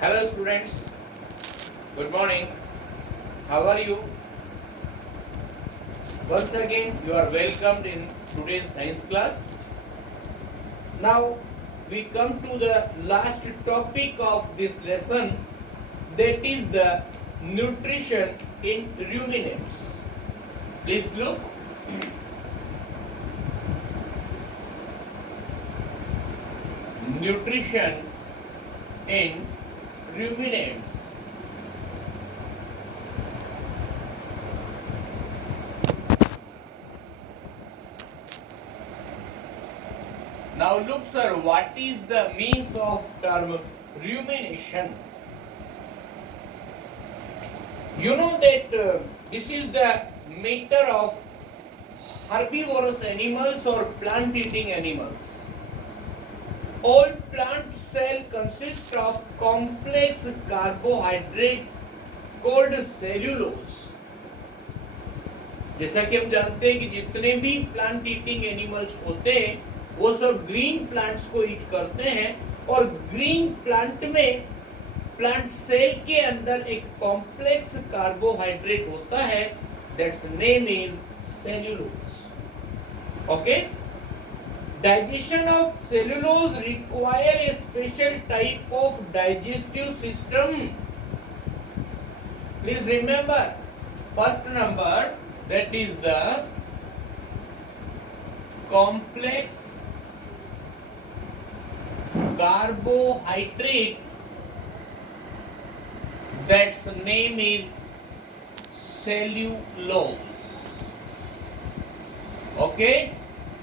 Hello students, good morning. How are you? Once again you are welcomed in today's science class. Now we come to the last topic of this lesson, that is the nutrition in ruminants. Please look. Nutrition in ruminants. Now look sir, what is the means of term rumination? You know that this is the matter of herbivorous animals or plant eating animals. All plant cell consist of complex carbohydrate called cellulose. जैसा कि हम जानते हैं कि जितने भी plant eating animals होते हैं वो सब ग्रीन प्लांट्स को ईट करते हैं, और ग्रीन प्लांट में प्लांट सेल के अंदर एक कॉम्प्लेक्स कार्बोहाइड्रेट होता है, that's name is cellulose. Okay, digestion of cellulose require a special type of digestive system. Please remember, first number, that is the complex carbohydrate, that's name is cellulose. Okay,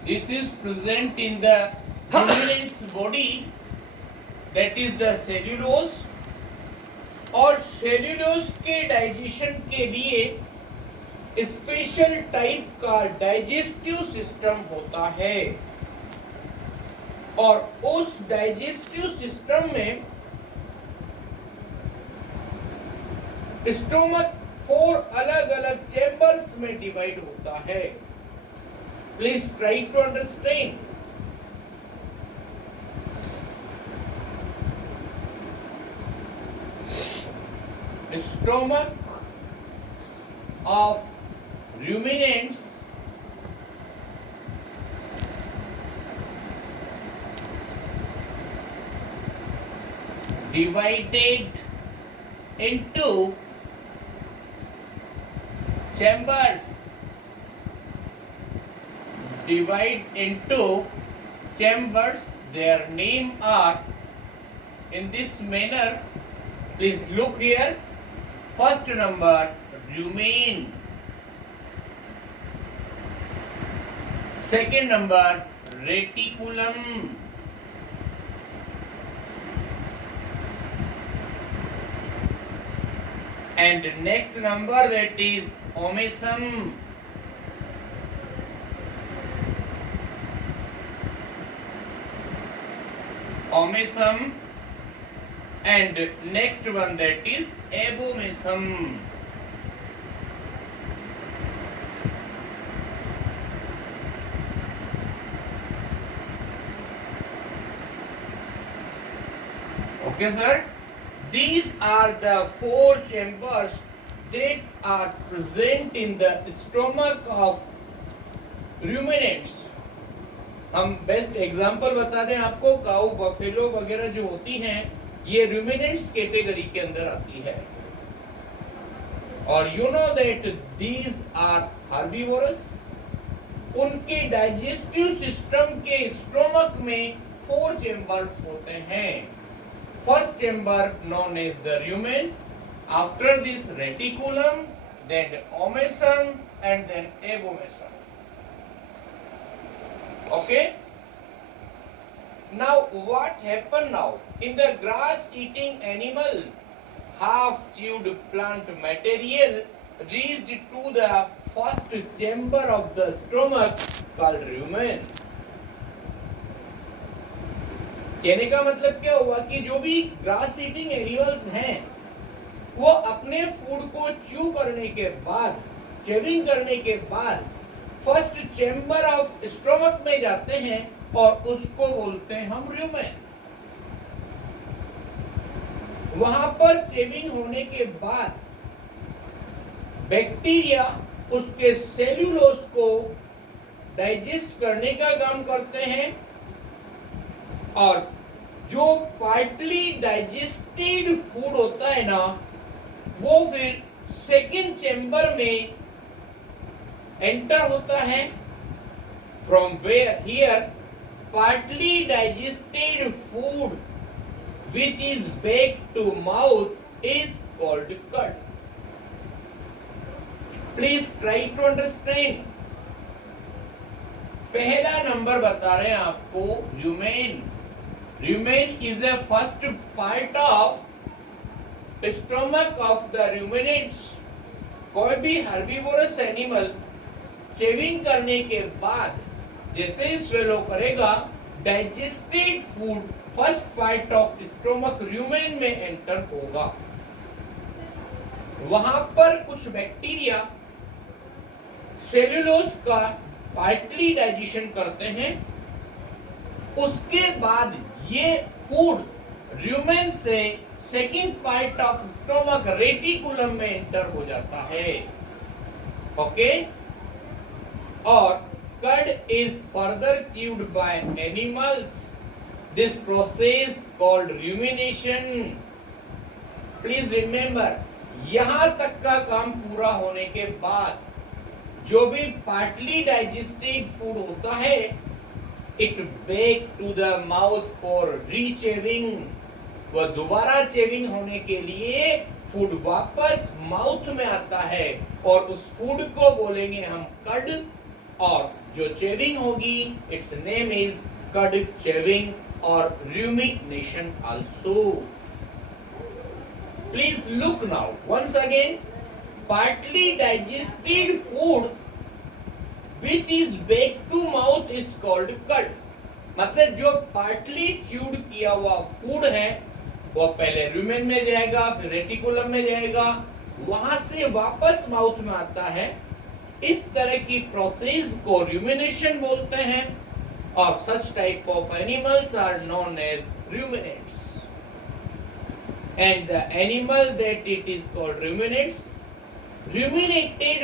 this is present in the ruminant's body, that is the cellulose. और सेल्यूलोज के डाइजेशन के लिए special type का digestive system होता है, और उस digestive system में स्टोमक 4 अलग अलग चेंबर्स में डिवाइड होता है. Please try to understand. The stomach of ruminants divided into chambers. Divide into chambers, their name are in this manner. Please look here. First number, rumen. Second number, reticulum. And next number, that is omesum. Omesum, and next one, that is abomesum. Okay sir, these are the 4 chambers that are present in the stomach of ruminants. हम best example बता दें आपको, काऊ, बफेलो वगैरह जो होती हैं ये ruminants category के अंदर आती है. और you know that these are herbivorous. उनके डाइजेस्टिव सिस्टम के स्टोमक में 4 चेंबर्स होते हैं. First chamber known as the rumen, after this reticulum, then omasum, and then abomasum. Okay, now what happened now in the grass eating animal? Half chewed plant material reached to the first chamber of the stomach called rumen. कहने का मतलब क्या हुआ कि जो भी grass eating animals हैं वो अपने फूड को च्यू करने के बाद, च्यूइंग करने के बाद फर्स्ट चेंबर ऑफ स्टोमक में जाते हैं और उसको बोलते हैं हम rumen. वहां पर चेविंग होने के बाद बैक्टीरिया उसके सेल्यूलोज को डाइजेस्ट करने का काम करते हैं और जो पार्टली डाइजेस्टेड फूड होता है ना, वो फिर सेकेंड चेंबर में एंटर होता है। From where here partly digested food which is baked to mouth is called curd. Please try to understand. पहला नंबर बता रहे हैं आपको rumen. Rumen is the first part of stomach of the ruminants. कोई भी herbivorous animal चेविंग करने के बाद जैसे ही स्वेलो करेगा, digested food first part of stomach rumen में एंटर होगा। वहां पर कुछ बैक्टीरिया सेल्यूलोज का पार्टली डाइजेशन करते हैं। उसके बाद ये फूड रूमेन से second part of stomach reticulum में एंटर हो जाता है। ओके, और cud is further chewed by animals. This process called rumination. Please remember, यहाँ तक का काम पूरा होने के बाद जो भी partly digested food होता है, it baked to the mouth for re-chewing. वह दोबारा चेविंग होने के लिए फूड वापस माउथ में आता है और उस फूड को बोलेंगे हम कर्ड, और जो चेविंग होगी its name is cud chewing or rumination also. Please look now once again. Partly digested food which is baked to mouth is called curd. मतलब जो partly chewed किया हुआ फूड है वो पहले rumen में जाएगा, फिर रेटिकुलम में जाएगा, वहां से वापस माउथ में आता है। इस तरह की प्रोसेस को rumination बोलते हैं और such type of animals are known as ruminants. And the animal that it is called ruminants, ruminated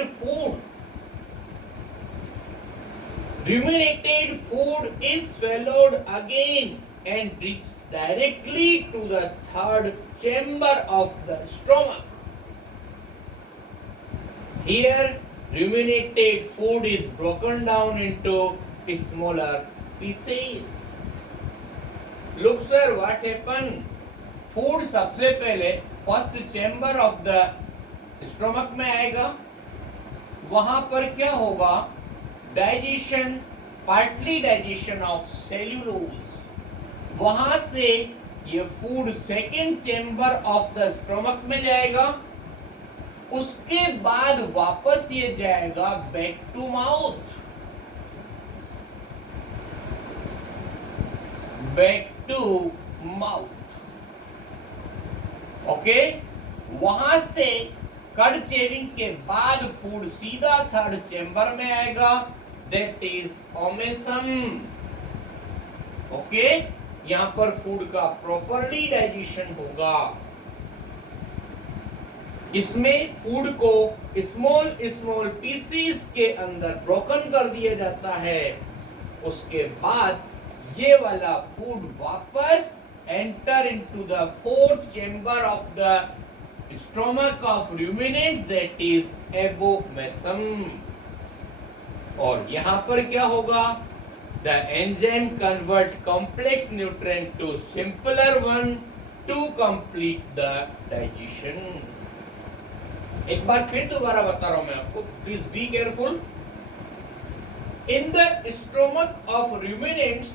food is swallowed again and reaches directly to the third chamber of the stomach. Here ruminated food is broken down into smaller pieces. Look sir, what happened? Food सबसे पहले first chamber of the stomach में आएगा। वहां पर क्या होगा? Digestion, partly digestion of cellulose. वहां से ये food second chamber of the stomach में जाएगा। उसके बाद वापस ये जाएगा back to mouth. Back to mouth. Okay, वहां से कर्ड चेविंग के बाद फूड सीधा थर्ड चेंबर में आएगा, दैट इज ओमेसम। ओके, यहां पर फूड का प्रॉपरली डाइजेशन होगा। इसमें फूड को स्मॉल स्मॉल पीसेस के अंदर ब्रोकन कर दिया जाता है। उसके बाद ये वाला फूड वापस enter into the fourth chamber of the stomach of ruminants, that is abomasum. और यहां पर क्या होगा? The enzyme convert complex nutrient to simpler one to complete the digestion. एक बार फिर दोबारा बता रहा हूं मैं आपको, please be careful. In the stomach of ruminants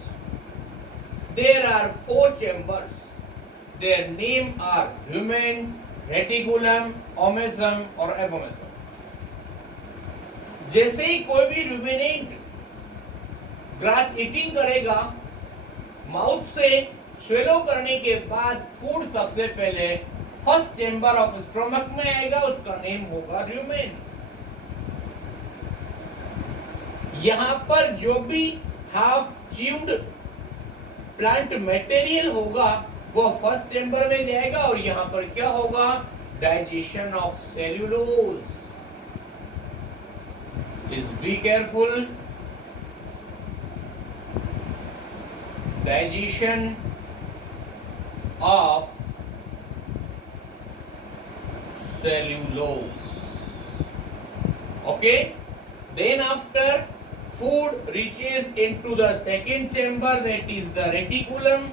there are 4 chambers. Their name are rumen, reticulum, omasum और abomasum. जैसे ही कोई भी ruminant ग्रास ईटिंग करेगा, माउथ से स्वेलो करने के बाद फूड सबसे पहले फर्स्ट चेंबर ऑफ स्टोमक में आएगा, उसका नेम होगा rumen. यहां पर जो भी हाफ च्यूड प्लांट मटेरियल होगा वो फर्स्ट चेंबर में जाएगा और यहाँ पर क्या होगा, digestion of cellulose. Please be careful. Digestion of cellulose. Okay, then after food reaches into the second chamber, that is the reticulum,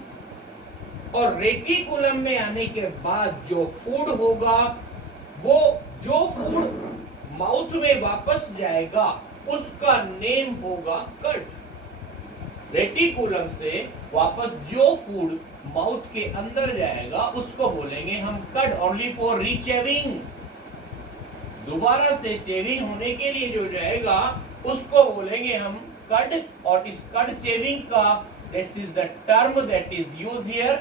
और रेटिकुलम में आने के बाद जो फूड होगा, वो जो फूड माउथ में वापस जाएगा उसका नेम होगा कट। रेटिकुलम से वापस जो फूड माउथ के अंदर जाएगा उसको बोलेंगे हम कट। ओनली फॉर रीचेविंग, दोबारा से चेविंग होने के लिए जो जाएगा उसको बोलेंगे हम कट। और इस कट चेविंग का this is the term that is use here.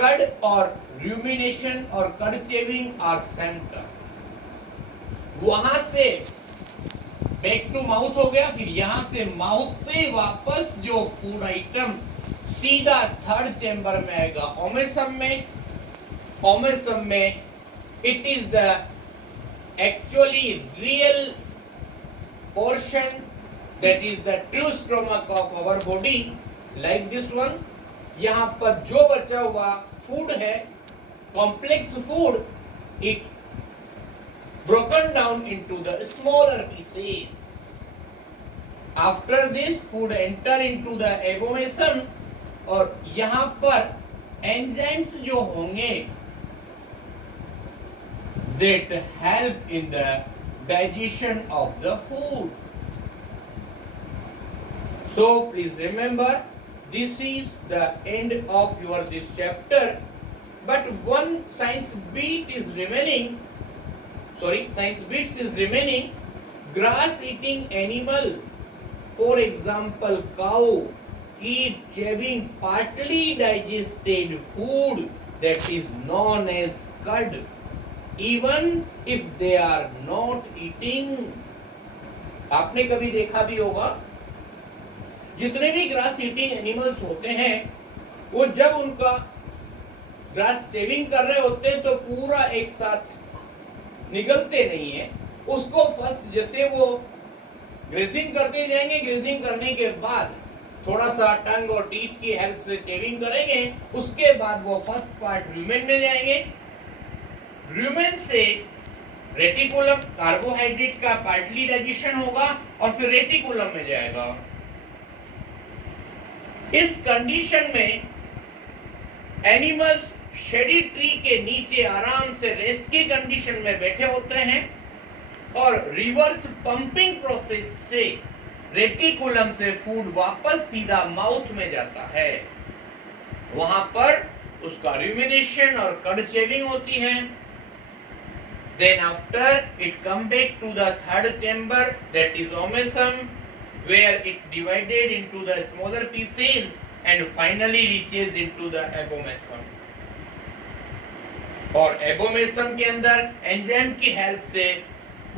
Cut और रूमिनेशन और कट चेविंग आर सेंटर। वहां से बैक टू माउथ हो गया, फिर यहां से माउथ से वापस जो फूड आइटम सीधा थर्ड चेंबर में आएगा ओमेसम में। ओमेसम में it is the actually real portion that is the true stomach of our body, like this one. यहां पर जो बचा हुआ फूड है, complex food, it broken down into the smaller pieces. After this, food enter into the abomesum, और यहाँ पर enzymes जो होंगे that help in the digestion of the food. So please remember, this is the end of your this chapter, but one science bit is remaining. Science bits is remaining. Grass eating animal, for example cow, keep chewing partly digested food that is known as cud, even if they are not eating. आपने कभी देखा भी होगा, जितने भी grass eating animals होते हैं, वो जब उनका ग्रास चेविंग कर रहे होते हैं तो पूरा एक साथ निगलते नहीं है उसको। फर्स्ट जैसे वो ग्रेजिंग करते जाएंगे, ग्रेजिंग करने के बाद थोड़ा सा टंग और टीथ की हेल्प से चेविंग करेंगे, उसके बाद वो फर्स्ट पार्ट रूमेन में जाएंगे। रूमेन से रेटिकुलम, कार्बोहाइड्रेट का पार्टली डाइजेशन होगा और फिर रेटिकुलम में जाएगा। इस कंडीशन में एनिमल्स शेडी ट्री के नीचे आराम से रेस्ट की कंडीशन में बैठे होते हैं और रिवर्स पंपिंग प्रोसेस से रेटिकुलम से फूड वापस सीधा माउथ में जाता है। वहां पर उसका रूमिनेशन और कड चेविंग होती है। Then after it come back to the third chamber that is omasum, where it divided into the smaller pieces and finally reaches into the abomasum. और एबोमेसम के अंदर एंजाइम की हेल्प से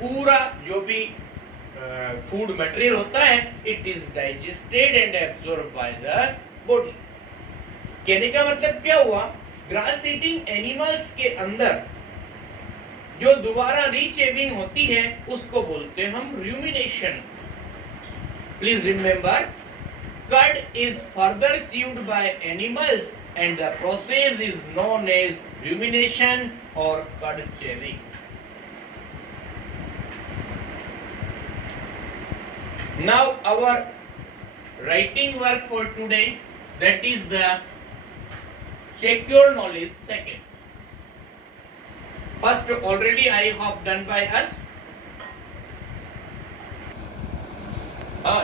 पूरा जो भी फूड मटेरियल होता है, it is digested and absorb by the body. कहने का मतलब क्या हुआ, ग्रास ईटिंग एनिमल्स के अंदर जो दोबारा रीचेविंग होती है उसको बोलते हैं हम रूमिनेशन। प्लीज रिमेंबर, कड is further chewed by animals and the process is known as rumination or cud chewing. Now our writing work for today, that is the check your knowledge second. First already I have done by us.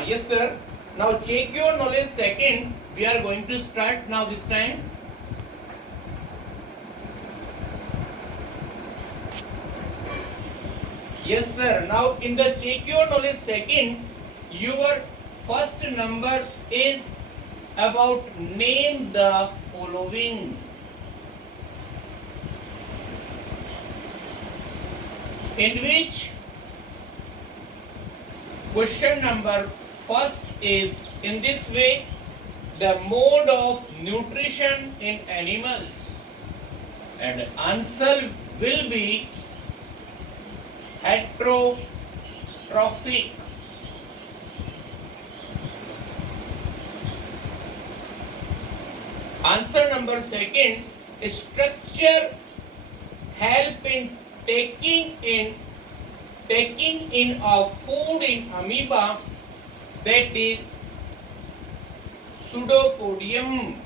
Yes sir. Now check your knowledge second. We are going to start now this time. Yes sir. Now in the check your knowledge second, your first number is about name the following. In which question number first is in this way. the mode of nutrition in animals? And answer will be heterotrophic. Answer number second, structure help in taking in of food in amoeba, that is pseudopodium.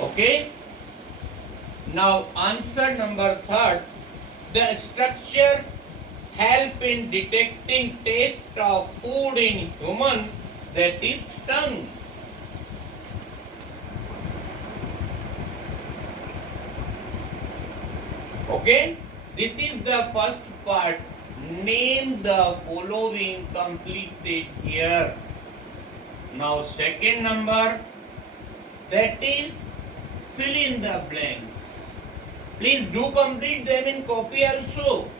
Okay. Now answer number third, the structure help in detecting taste of food in human, that is tongue. Okay, this is the first part. Name the following completed here. Now second number, that is fill in the blanks. Please do complete them in copy also.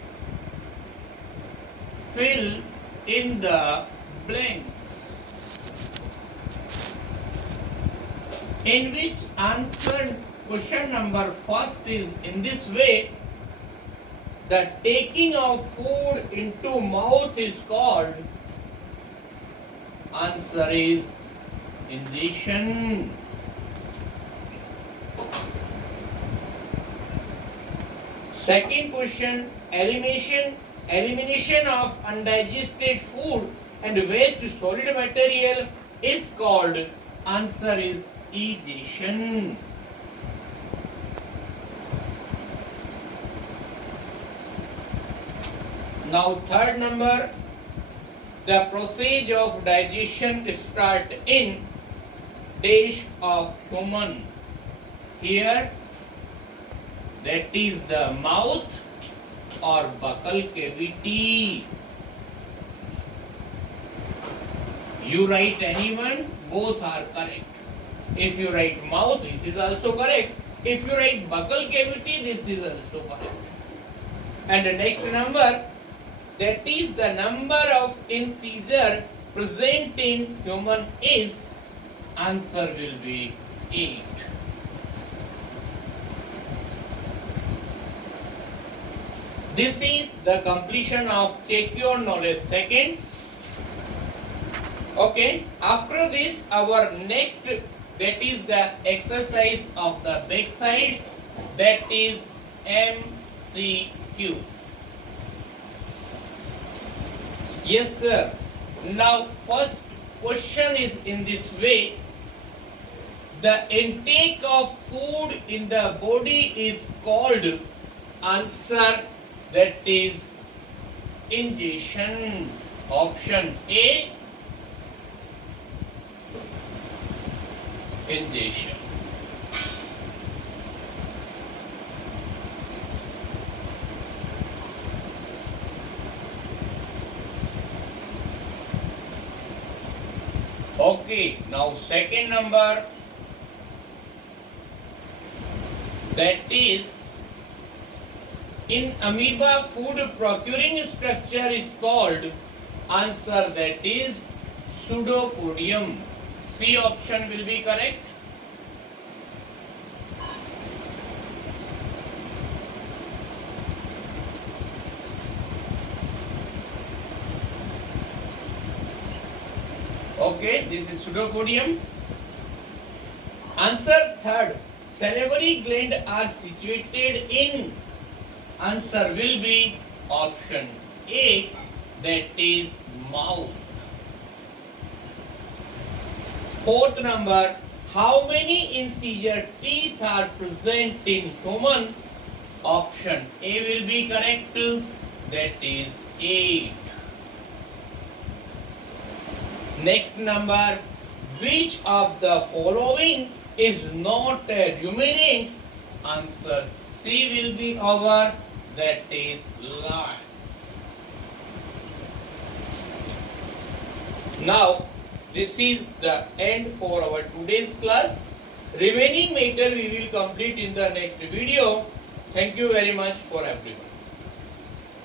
Fill in the blanks. In which answer question number first is in this way, the taking of food into mouth is called, answer is ingestion. Second question, elimination of undigested food and waste solid material is called, answer is egestion. Now third number, the process of digestion start in dash of human. Here, that is the mouth or buccal cavity. You write anyone, both are correct. If you write mouth, this is also correct. If you write buccal cavity, this is also correct. And the next number, that is the number of incisor present in human is, answer will be 8. This is the completion of Check Your Knowledge second. Okay, after this our next, that is the exercise of the back side, that is MCQ. Yes sir. Now first question is in this way, the intake of food in the body is called, answer that is ingestion. Option A, ingestion. Okay, now second number, that is in amoeba food procuring structure is called, answer that is pseudopodium. C option will be correct. Okay, this is pseudopodium. Answer third, salivary gland are situated in, answer will be option A, that is mouth. Fourth number, how many incisor teeth are present in human? Option A will be correct, that is 8. Next number, which of the following is not a ruminant? Answer C will be our, that is lion. Now, this is the end for our today's class. Remaining matter we will complete in the next video. Thank you very much for everyone.